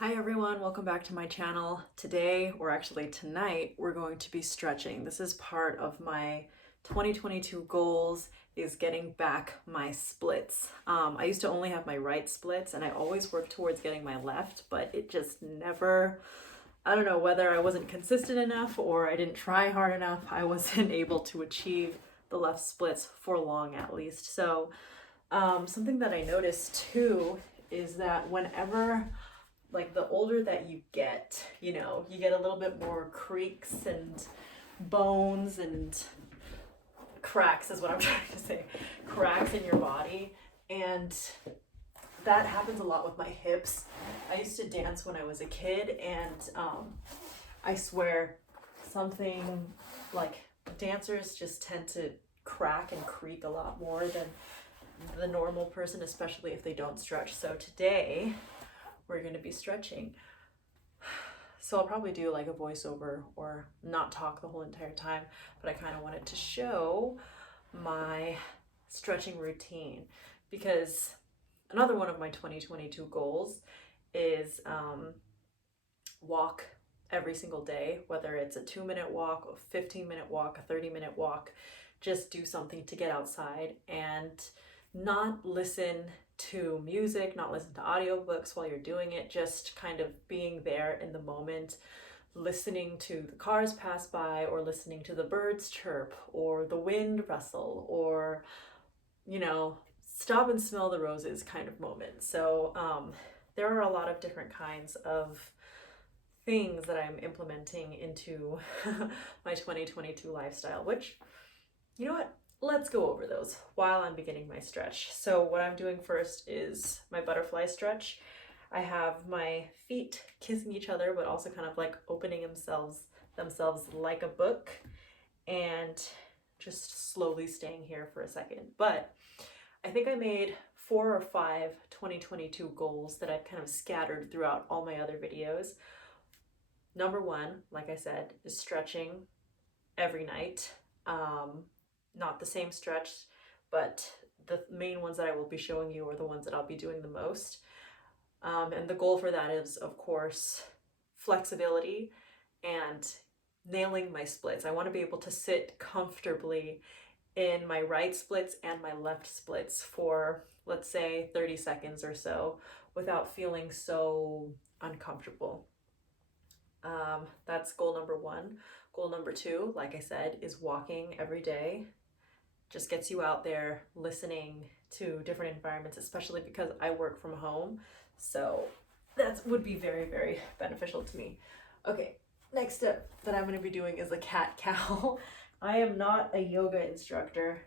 Hi everyone, welcome back to my channel. Today, or actually tonight, we're going to be stretching. This is part of my 2022 goals, is getting back my splits. I used to only have my right splits and I always worked towards getting my left, but it just never, I don't know whether I wasn't consistent enough or I didn't try hard enough, I wasn't able to achieve the left splits for long at least. So something that I noticed too is that whenever like the older that you get, you get a little bit more creaks and bones and cracks is what I'm trying to say. Cracks in your body. And that happens a lot with my hips. I used to dance when I was a kid and I swear something like dancers just tend to crack and creak a lot more than the normal person, especially if they don't stretch. So today we're going to be stretching. So I'll probably do like a voiceover or not talk the whole entire time, but I kind of wanted to show my stretching routine because another one of my 2022 goals is walk every single day, whether it's a 2-minute walk, a 15-minute walk, a 30-minute walk. Just do something to get outside and not listen to music, not listen to audiobooks while you're doing it, just kind of being there in the moment, listening to the cars pass by or listening to the birds chirp or the wind rustle or, stop and smell the roses kind of moment. So there are a lot of different kinds of things that I'm implementing into my 2022 lifestyle, which, you know what? Let's go over those while I'm beginning my stretch. So what I'm doing first is my butterfly stretch. I have my feet kissing each other, but also kind of like opening themselves like a book and just slowly staying here for a second. But I think I made 4 or 5 2022 goals that I've kind of scattered throughout all my other videos. Number 1, like I said, is stretching every night. Not the same stretch, but the main ones that I will be showing you are the ones that I'll be doing the most. And the goal for that is, of course, flexibility and nailing my splits. I want to be able to sit comfortably in my right splits and my left splits for, let's say, 30 seconds or so without feeling so uncomfortable. That's goal number 1. Goal number 2, like I said, is walking every day. Just gets you out there listening to different environments, especially because I work from home. So that would be very, very beneficial to me. Okay, next step that I'm going to be doing is a cat-cow. I am not a yoga instructor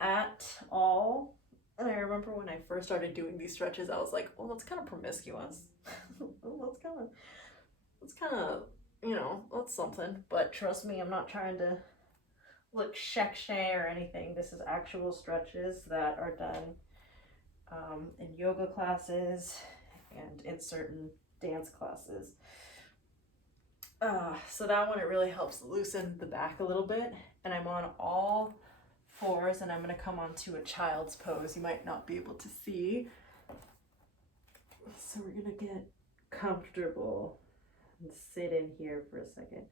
at all. And I remember when I first started doing these stretches, I was like, well, that's kind of promiscuous. that's kind of, that's something. But trust me, I'm not trying to look sexy or anything. This is actual stretches that are done in yoga classes and in certain dance classes. So that one, it really helps loosen the back a little bit. And I'm on all 4s and I'm going to come onto a child's pose. You might not be able to see. So we're going to get comfortable and sit in here for a second.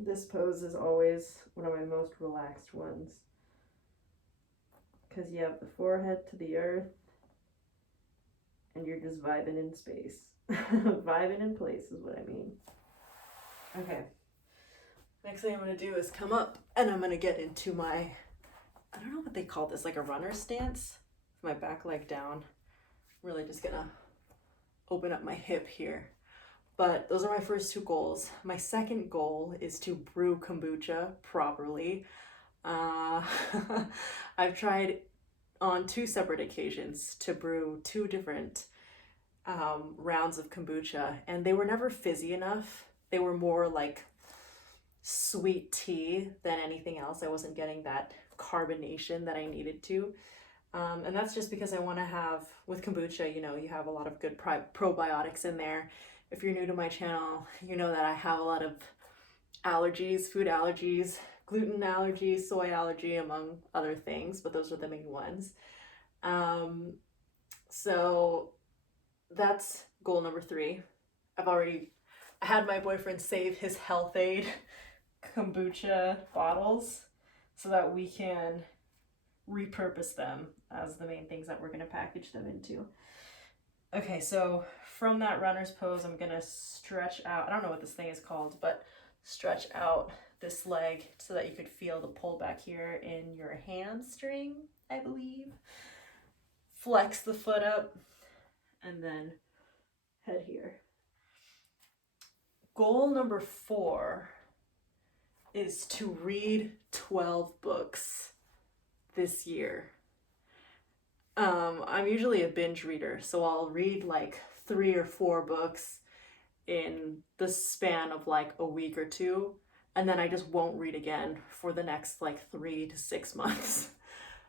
This pose is always one of my most relaxed ones because you have the forehead to the earth and you're just vibing in space. Vibing in place is what I mean. Okay. Next thing I'm going to do is come up and I'm going to get into my, I don't know what they call this, like a runner stance. My back leg down. I'm really just going to open up my hip here. But those are my first 2 goals. My second goal is to brew kombucha properly. I've tried on 2 separate occasions to brew 2 different rounds of kombucha, and they were never fizzy enough. They were more like sweet tea than anything else. I wasn't getting that carbonation that I needed to. And that's just because I want to have, with kombucha, you have a lot of good probiotics in there. If you're new to my channel, you know that I have a lot of allergies, food allergies, gluten allergy, soy allergy, among other things, but those are the main ones. So that's goal number 3. I had my boyfriend save his Health Aid kombucha bottles so that we can repurpose them as the main things that we're going to package them into. Okay, so from that runner's pose, I'm going to stretch out. I don't know what this thing is called, but stretch out this leg so that you could feel the pull back here in your hamstring, I believe. Flex the foot up and then head here. Goal number 4 is to read 12 books this year. I'm usually a binge reader, so I'll read like 3 or 4 books in the span of like a week or 2, and then I just won't read again for the next like 3 to 6 months.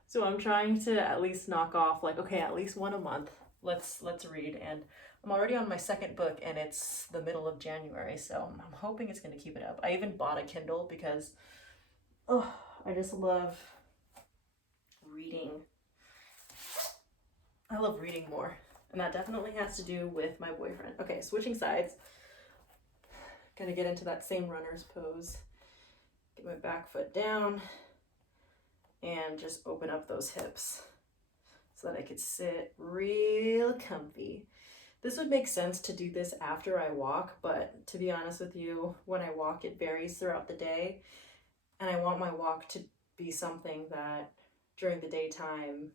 So I'm trying to at least knock off like, okay, at least one a month. Let's read. And I'm already on my 2nd book and it's the middle of January, so I'm hoping it's going to keep it up. I even bought a Kindle because I just love reading. I love reading more, and that definitely has to do with my boyfriend. Okay, switching sides. Gonna get into that same runner's pose. Get my back foot down and just open up those hips so that I could sit real comfy. This would make sense to do this after I walk, but to be honest with you, when I walk, it varies throughout the day, and I want my walk to be something that during the daytime,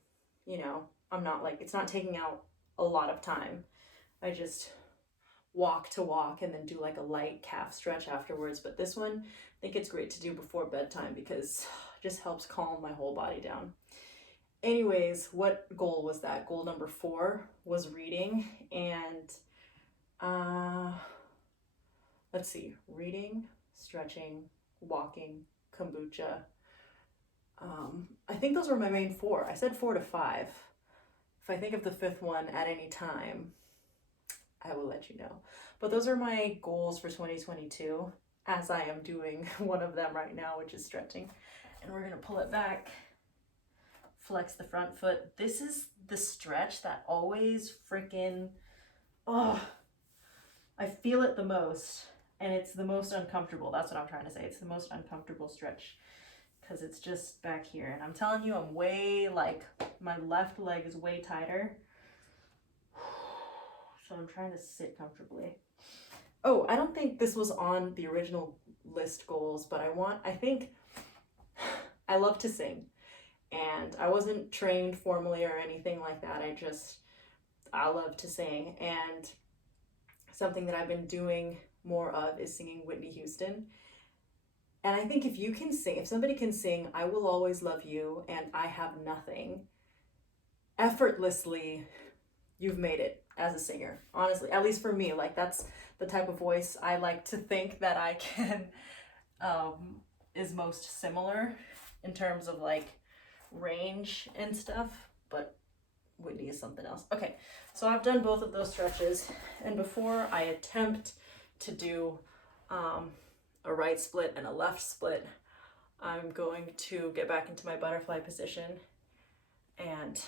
you know, I'm not like, it's not taking out a lot of time. I just walk to walk and then do like a light calf stretch afterwards. But this one, I think it's great to do before bedtime because it just helps calm my whole body down. Anyways, what goal was that? Goal number 4 was reading, and let's see, reading, stretching, walking, kombucha. I think those were my main 4. I said 4 to 5. If I think of the 5th one at any time, I will let you know. But those are my goals for 2022, as I am doing one of them right now, which is stretching. And we're gonna pull it back, flex the front foot. This is the stretch that always freaking, I feel it the most, and it's the most uncomfortable. That's what I'm trying to say. It's the most uncomfortable stretch because it's just back here. And I'm telling you, I'm way, like, my left leg is way tighter. So I'm trying to sit comfortably. Oh, I don't think this was on the original list goals, but I think I love to sing. And I wasn't trained formally or anything like that. I love to sing. And something that I've been doing more of is singing Whitney Houston. And I think if you can sing, if somebody can sing, I Will Always Love You, and I Have Nothing, effortlessly, you've made it as a singer. Honestly, at least for me, like that's the type of voice I like to think that I can, is most similar in terms of like range and stuff, but Whitney is something else. Okay, so I've done both of those stretches, and before I attempt to do a right split and a left split, I'm going to get back into my butterfly position, and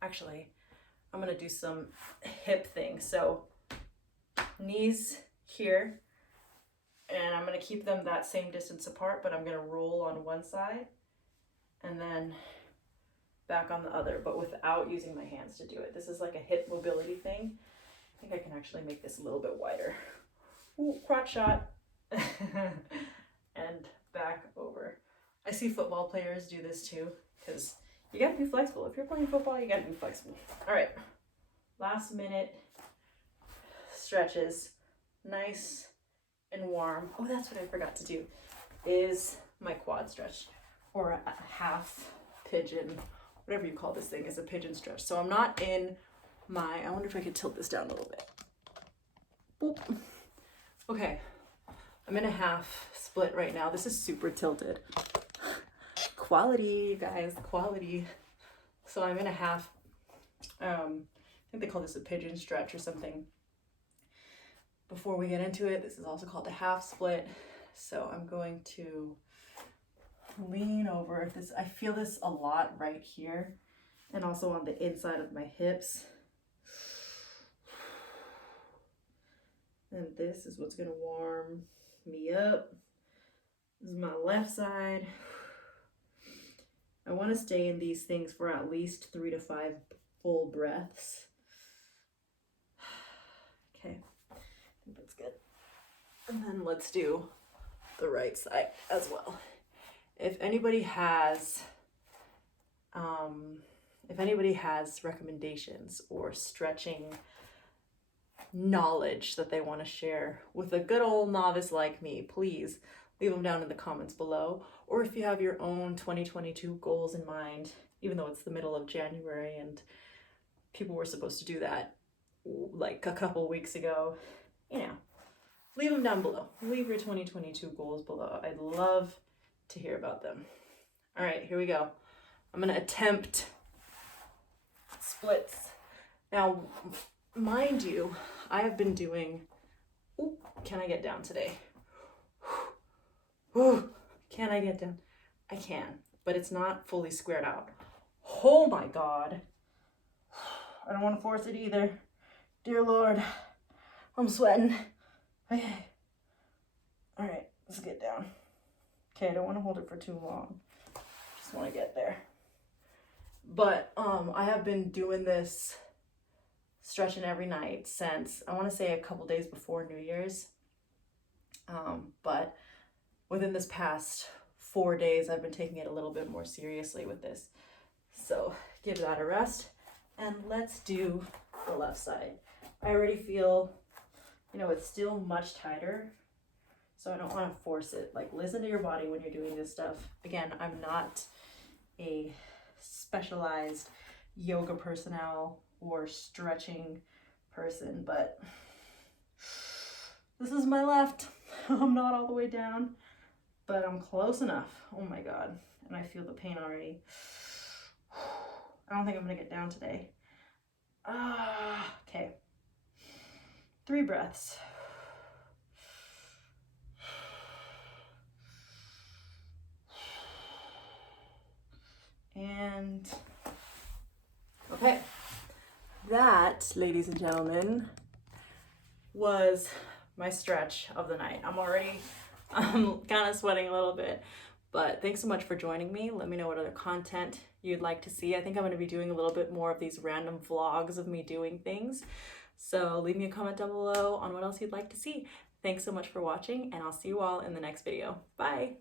actually I'm going to do some hip things. So knees here, and I'm going to keep them that same distance apart, but I'm going to roll on one side and then back on the other, but without using my hands to do it. This is like a hip mobility thing. I think I can actually make this a little bit wider. Ooh, crotch shot. And back over. I see football players do this too, because you gotta be flexible. If you're playing football, you gotta be flexible. All right, last minute stretches, nice and warm. Oh, that's what I forgot to do, is my quad stretch, or a half pigeon, whatever you call this thing, is a pigeon stretch. So I'm not in my, I wonder if I could tilt this down a little bit. Boop. Okay, I'm in a half split right now. This is super tilted. Quality, you guys, quality. So I'm in a half, I think they call this a pigeon stretch or something. Before we get into it, this is also called a half split. So I'm going to lean over. This, I feel this a lot right here and also on the inside of my hips. And this is what's gonna warm me up. This is my left side. I want to stay in these things for at least 3 to 5 full breaths. Okay, I think that's good. And then let's do the right side as well. If anybody has recommendations or stretching knowledge that they want to share with a good old novice like me, please leave them down in the comments below. Or if you have your own 2022 goals in mind, even though it's the middle of January and people were supposed to do that like a couple weeks ago, you know, leave them down below. Leave your 2022 goals below. I'd love to hear about them. All right, here we go. I'm gonna attempt splits. Now, mind you, I have been doing, ooh, can I get down today? Ooh, can I get down? I can, but it's not fully squared out. Oh my God. I don't want to force it either. Dear Lord, I'm sweating. Okay. All right, let's get down. Okay, I don't want to hold it for too long. Just want to get there. But I have been doing this stretching every night since, I want to say, a couple days before New Year's. But within this past 4 days, I've been taking it a little bit more seriously with this. So give that a rest and let's do the left side. I already feel, you know, it's still much tighter, so I don't want to force it. Like, listen to your body when you're doing this stuff. Again, I'm not a specialized yoga personnel or stretching person, but this is my left. I'm not all the way down, but I'm close enough. Oh my God. And I feel the pain already. I don't think I'm gonna get down today. Okay. 3 breaths. And okay. That, ladies and gentlemen, was my stretch of the night. I'm kind of sweating a little bit, but thanks so much for joining me. Let me know what other content you'd like to see. I think I'm going to be doing a little bit more of these random vlogs of me doing things. So leave me a comment down below on what else you'd like to see. Thanks so much for watching, and I'll see you all in the next video. Bye.